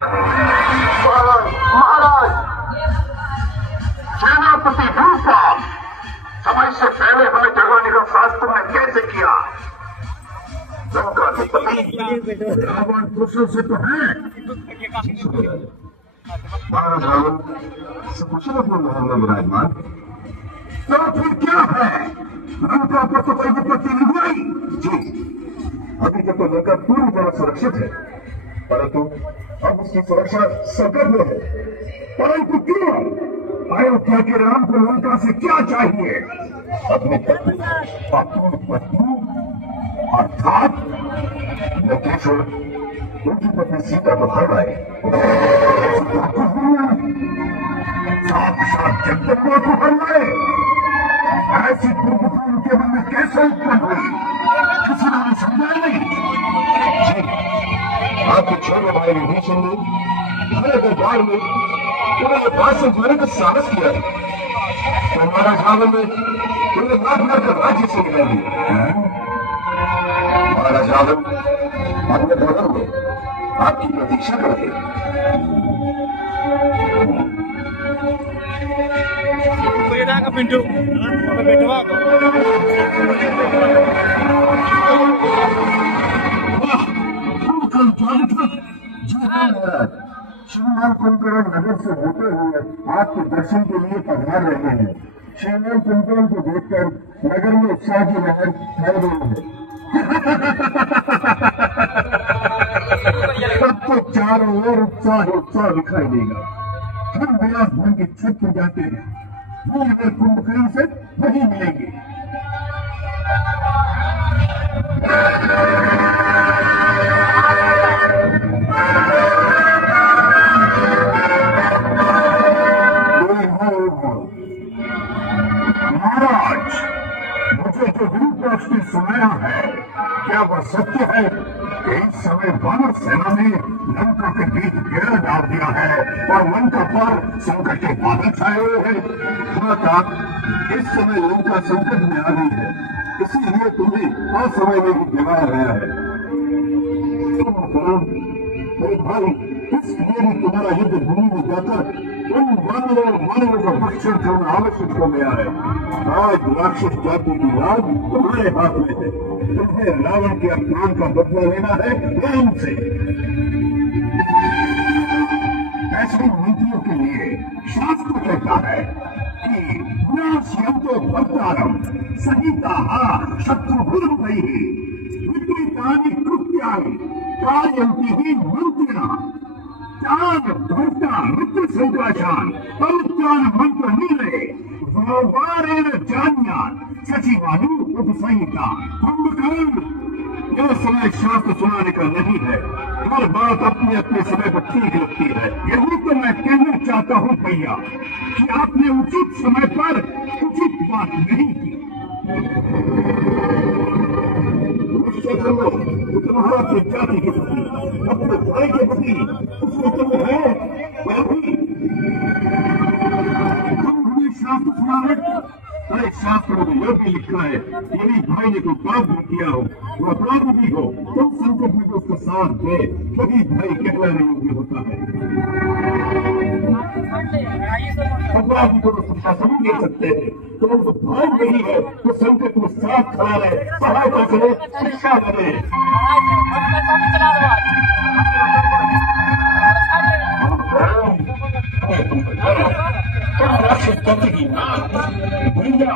महाराज, सेनापति भूपाल, समय से पहले हमें जगाने का साहस तुमने कैसे किया? रावण पुरुषों से तो है। महाराज रावण कुशल विराजमान, तो फिर क्या है? लंका पर तो कोई विपत्ति नहीं आई जी। अभी तक तो लंका पूरी तरह सुरक्षित है, परंतु अब उसकी सुरक्षा संकट में है। परंतु क्यों? अयोध्या के राम को लंका से क्या चाहिए? अपने पत्नी, अपनी पत्नी अर्थात लंकेश्वर, उनकी पत्नी सीता को हर आए। साक्षात जगदम्बा को हर आए। ऐसी दुर्बुद्धि उनके मन में कैसे उत्पन्न हुई? किसी ने समझाया नहीं जी। आपके छोटे भाई विभीषण ने हमारे दरबार में उन्होंने बात समझाने का साहस किया, तो महाराज रावण ने उन्हें मार मारकर राज्य से निकाल दिया। महाराज रावण अपने भवन में आपकी प्रतीक्षा करते। पिंटू बैठवा श्रीमान कुंभकर्ण नगर से होते हुए आपके दर्शन के लिए पधार रहे हैं। श्रीमान कुंभकर्ण को देखकर नगर में उत्साह की लहर फैल गई है। तब तो चारों ओर उत्साह उत्साह दिखाई देगा। हम विलास भवन की छत पर जाते हैं, वो हमें कुंभकर्ण से वही मिलेंगे। महाराज, मुझे जो रूप सुनाया है, क्या वह सत्य है कि इस समय वानर सेना ने लंका के बीच घेरा डाल दिया है और लंका पर संकट के बादल छाए हुए हैं? माता, इस समय लंका संकट में आ गई है, इसीलिए तुम्हें असमय में भी जगाया गया है। भाई, इसलिए भी तुम्हारा युद्ध भूमि में जाकर उन मानवों का भक्षण करना आवश्यक हो गया है। आज राक्षस जाति की लाज तुम्हारे हाथ में है। तुम्हें रावण के अपमान का बदला लेना है राम से। ऐसी नीतियों के लिए शास्त्र कहता है कि विनाशयन्तो भर्तारं संहिता शत्रुभिर्भैः विपरीतानि कृत्यानि कारयन्ति हि मंत्रिणा चान भर्ता मृत्यु संकाशान पवित्रान मंत्र नीले वारेण जान्यान सचिवानु उपसंहिता। कुंभकर्ण, यह समय शास्त्र सुनाने का नहीं है। हर बात अपने अपने समय पर ठीक लगती है। यही तो मैं कहना चाहता हूँ भैया कि आपने उचित समय पर उचित बात नहीं की। तुम्हारा जाति के प्रति, अपने भाई के प्रति उसमें तुम है, शास्त्र सुना है। अरे शास्त्र में यह भी लिखा है, यदि भाई ने कोई पाप भी किया हो, वो अपराधी भी हो, तो संकट में उसका साथ दे, कभी भाई कहना नहीं भी होता है। अपराधी को तो शासन दे सकते हैं, तो भाई नहीं है तो संकट में साथ खड़ा रहे, सहायता करे, शिक्षा करे। भैया,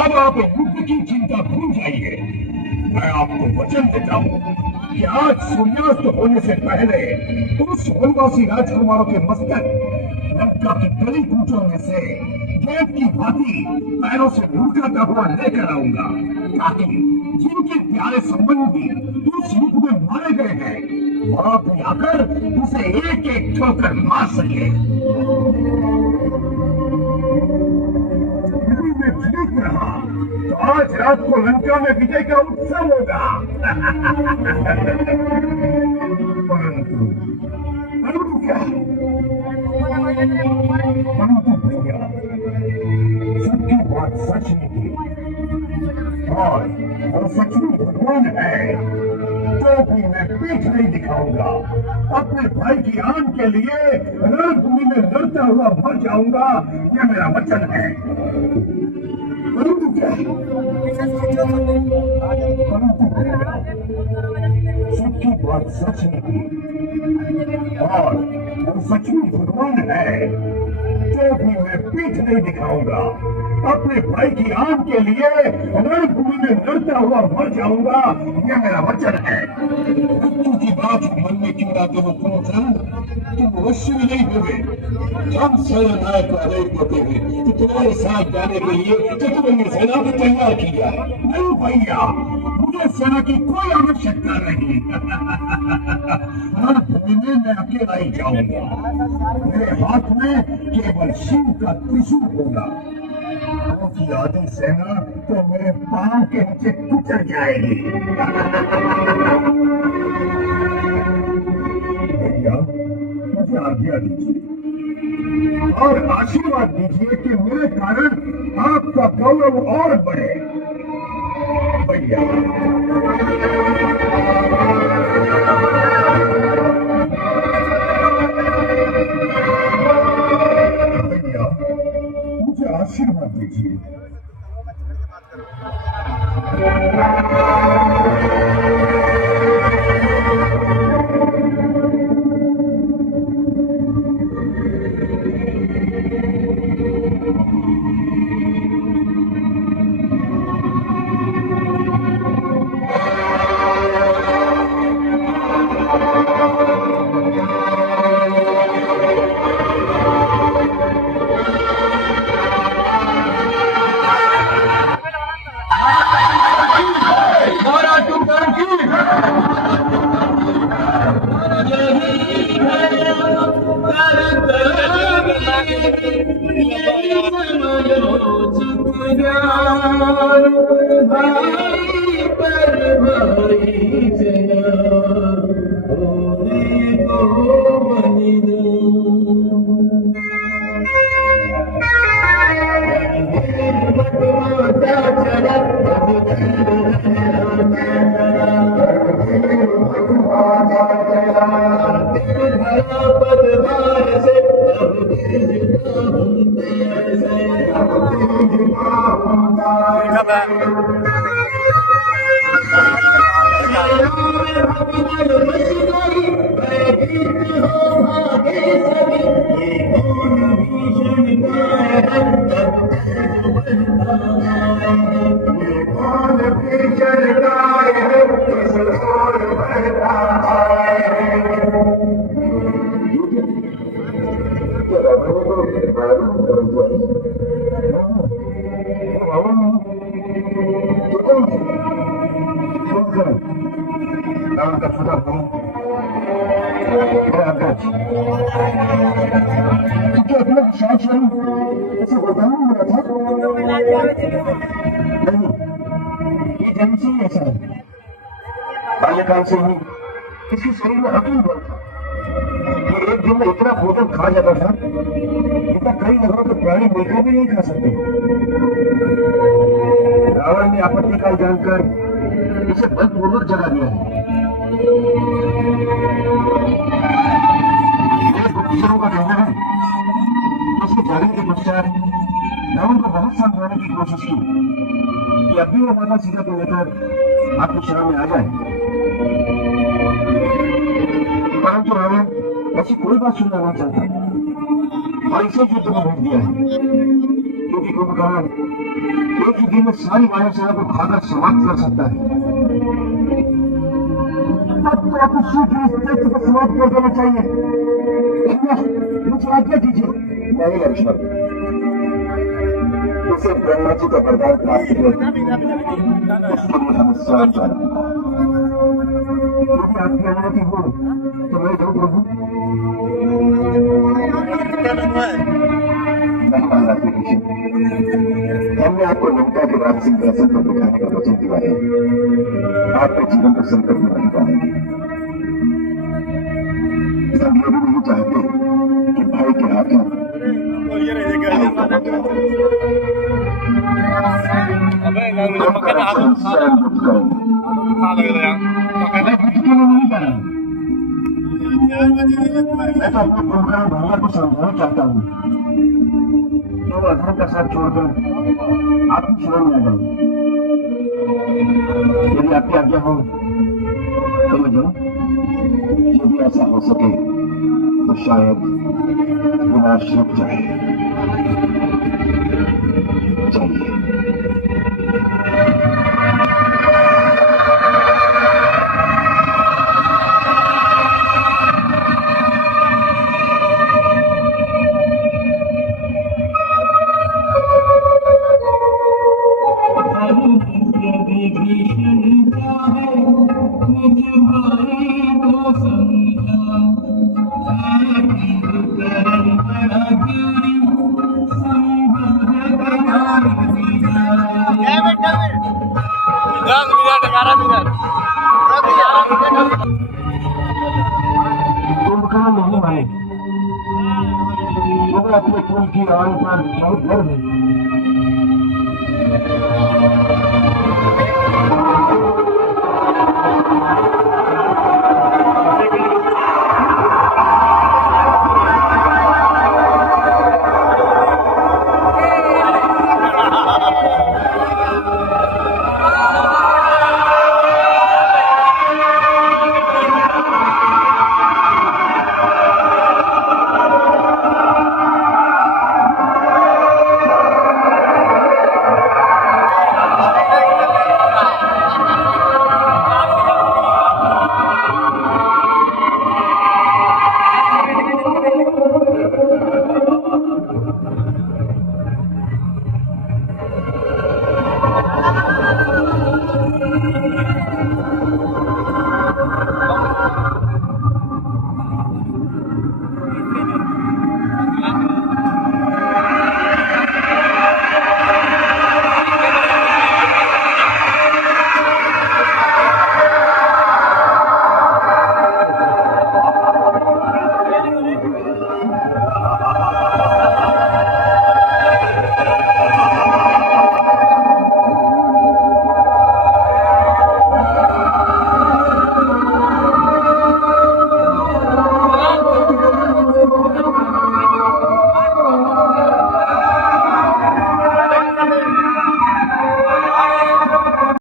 अब आप युद्ध की चिंता भूल जाइए। मैं आपको वचन देता हूँ कि आज सूर्यास्त होने से पहले उस वनवासी राजकुमारों के मस्तक लंका की गली कूचों में से गेंद की भांति पैरों से लुढ़काता हुआ लेकर आऊंगा, ताकि जिनके प्यारे संबंधी उस युद्ध में मारे गए हैं, वहां पे आकर उसे एक एक ठोकर मार सके। ठीक रहा तो आज रात को लंका में विजय का उत्सव होगा। परंतु क्या? परंतु भैया, सबकी बात सच निकली और वो सच में भगवान है। तो भी मैं पीठ नहीं दिखाऊंगा। अपने भाई की आन के लिए रणभूमि में लड़ता हुआ मर जाऊंगा, यह मेरा वचन है। परंतु क्या सबकी बात सच निकली और वो सचमुच भगवान है, तो भी मैं पीठ नहीं दिखाऊंगा। अपने भाई की आन के लिए रणभूमि में लड़ता हुआ मर जाऊंगा, यह मेरा वचन है। की बात मन में क्यों लाते हो तुम अवश्य नहीं हुए। हम सेनानायक को आदेश देते हैं कि तुम्हारे साथ जाने के लिए चतुरंग सेना को तैयार किया। नहीं भैया, मुझे सेना की कोई आवश्यकता नहीं। रणभूमि में मैं अकेला ही जाऊंगा। मेरे हाथ में केवल शिव का त्रिशूल होगा। की आधी सेना तो मेरे पांव के नीचे कुचल जाएगी। भैया, मुझे आज्ञा दीजिए और आशीर्वाद दीजिए कि मेरे कारण आपका गौरव और बढ़े। भैया, मुझे आशीर्वाद दीजिए। बाल्यकाल से ही किसी शरीर में अकल बल था। ये एक दिन में इतना भोजन खा जाता था इतना कई नगरों के प्राणी मिलकर भी नहीं खा सकते। रावण ने आपत्ति काल जानकर इसे बलपूर्वक जगा दिया है। गुप्तचरों का कहना है उसके जाने के पश्चात रावण को बहुत समझाने की कोशिश की कि अब भी वो माता सीता को लेकर आपकी शरण में आ जाए, परंतु रावण ऐसी कोई बात सुनना नहीं चाहता और इसे युद्ध में भेज दिया है, क्योंकि कुंभकर्ण एक ही दिन में सारी वायु सेना को खाकर समाप्त कर सकता है। अब तो आपको शीघ्र इस तथ्य को समाप्त कर देना चाहिए। मुझे आज्ञा दीजिए। नहीं लक्ष्मण, उसे ब्रह्मा जी का वरदान प्राप्त हुआ, उसके लिए हमें स्वयं जाना होगा। यदि आपकी अनुमति हो तो मैं जाऊँ प्रभु। नहीं महाराज विभीषण, हमने आपको लंका के बाद सिंहासन पर बिठाने का वचन दिया है। आपके जीवन को संकट में नहीं डालेंगे। हम ये भी नहीं चाहते कि भाई के हाथों अबे अकेले नहीं कर रहा। मैं तो अपने प्रोग्राम भैया को समझाना चाहता हूँ तो अधर का साथ छोड़कर आपकी शरण में आ जाए। यदि आपकी आज्ञा हो तो मैं जाऊँ। यदि ऐसा हो सके तो शायद विनाश रुक जाए। चलिए। नहीं माने वो अपने कुल की आन पर बहुत गर्व है।